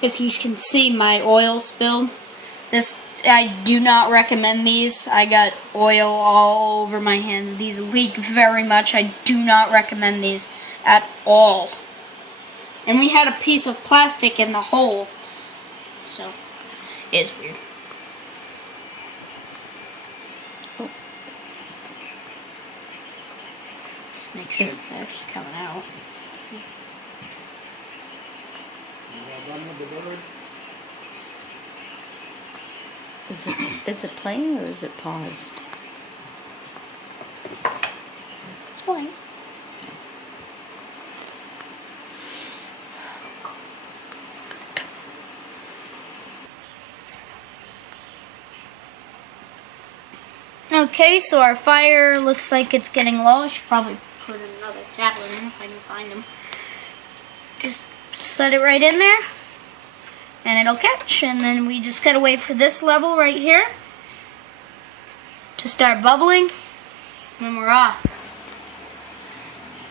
If you can see my oil spilled, I do not recommend these. I got oil all over my hands. These leak very much. I do not recommend these at all. And we had a piece of plastic in the hole, so it's weird. Oh. Just make sure it's actually coming out. Is it playing or is it paused? It's playing. Okay, so our fire looks like it's getting low. I should probably put another tablet in if I can find them. Just set it right in there, and it'll catch. And then we just gotta wait for this level right here to start bubbling, and we're off.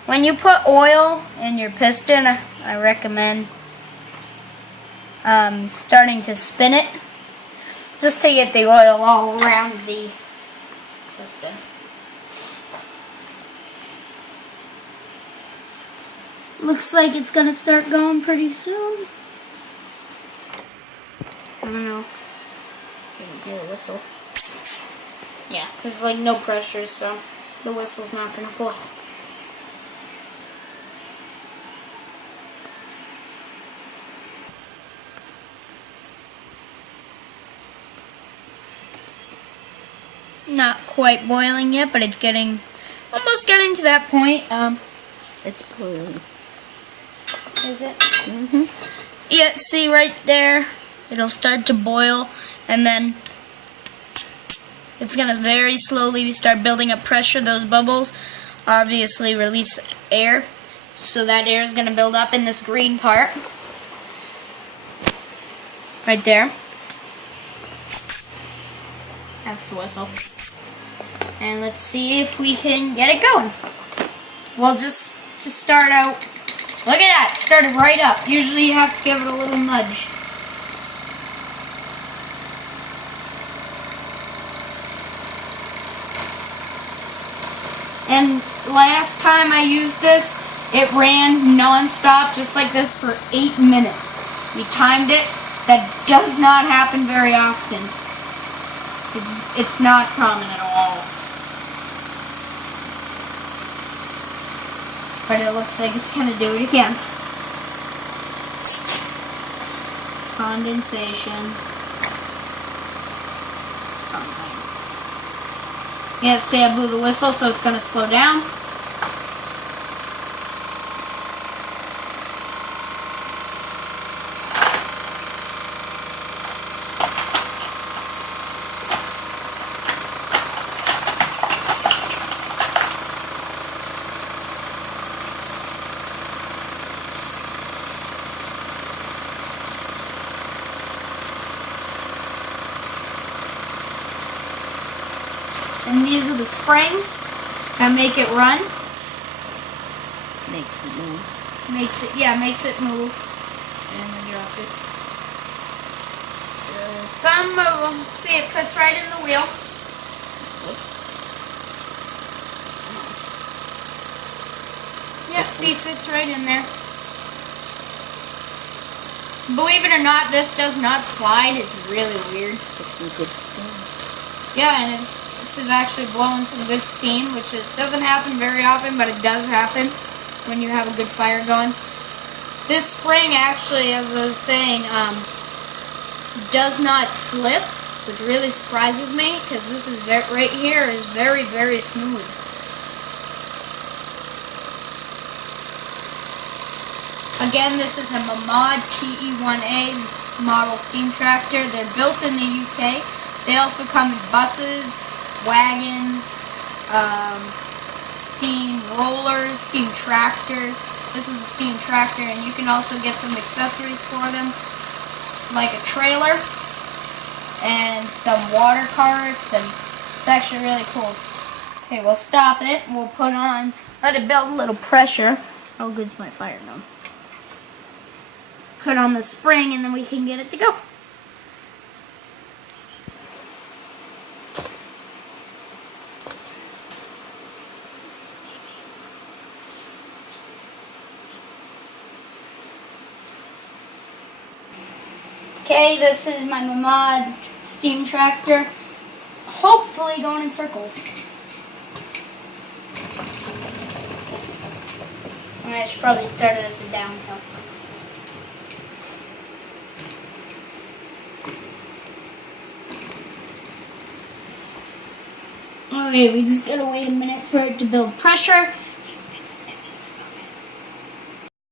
When you put oil in your piston, I recommend starting to spin it, just to get the oil all around the piston. Looks like it's gonna start going pretty soon. I don't know. I can hear a whistle. Yeah, there's like no pressure, so the whistle's not gonna blow. Not quite boiling yet, but it's almost getting to that point. It's boiling. Is it? Mm-hmm. Yeah, see right there, it'll start to boil, and then it's gonna very slowly start building up pressure. Those bubbles obviously release air, so that air is gonna build up in this green part right there. That's the whistle. And let's see if we can get it going. Well, just to start out, look at that, it started right up. Usually you have to give it a little nudge. And last time I used this, it ran non-stop just like this for 8 minutes. We timed it. That does not happen very often. It's not common at all. But it looks like it's going to do it again. Condensation. Something. Yeah, see, I blew the whistle, so it's going to slow down. And these are the springs that make it run. Makes it move. Makes it move. And I dropped it. Some of them, see, it fits right in the wheel. Whoops. Yeah, see, it fits right in there. Believe it or not, this does not slide. It's really weird. It's some good steam. Yeah, and this is actually blowing some good steam, which it doesn't happen very often, but it does happen when you have a good fire going. This spring actually, as I was saying, does not slip, which really surprises me, because this is right here is very, very smooth. Again, this is a Mamad TE1A model steam tractor. They're built in the UK. They also come in buses, wagons, steam rollers, steam tractors. This is a steam tractor, and you can also get some accessories for them, like a trailer and and some water carts, and it's actually really cool. Okay, we'll stop it. We'll put on, let it build a little pressure. How good's my fire now? Put on the spring, and then we can get it to go. Okay, this is my Mamad steam tractor. Hopefully going in circles. I should probably start it at the downhill. Okay, we just gotta wait a minute for it to build pressure.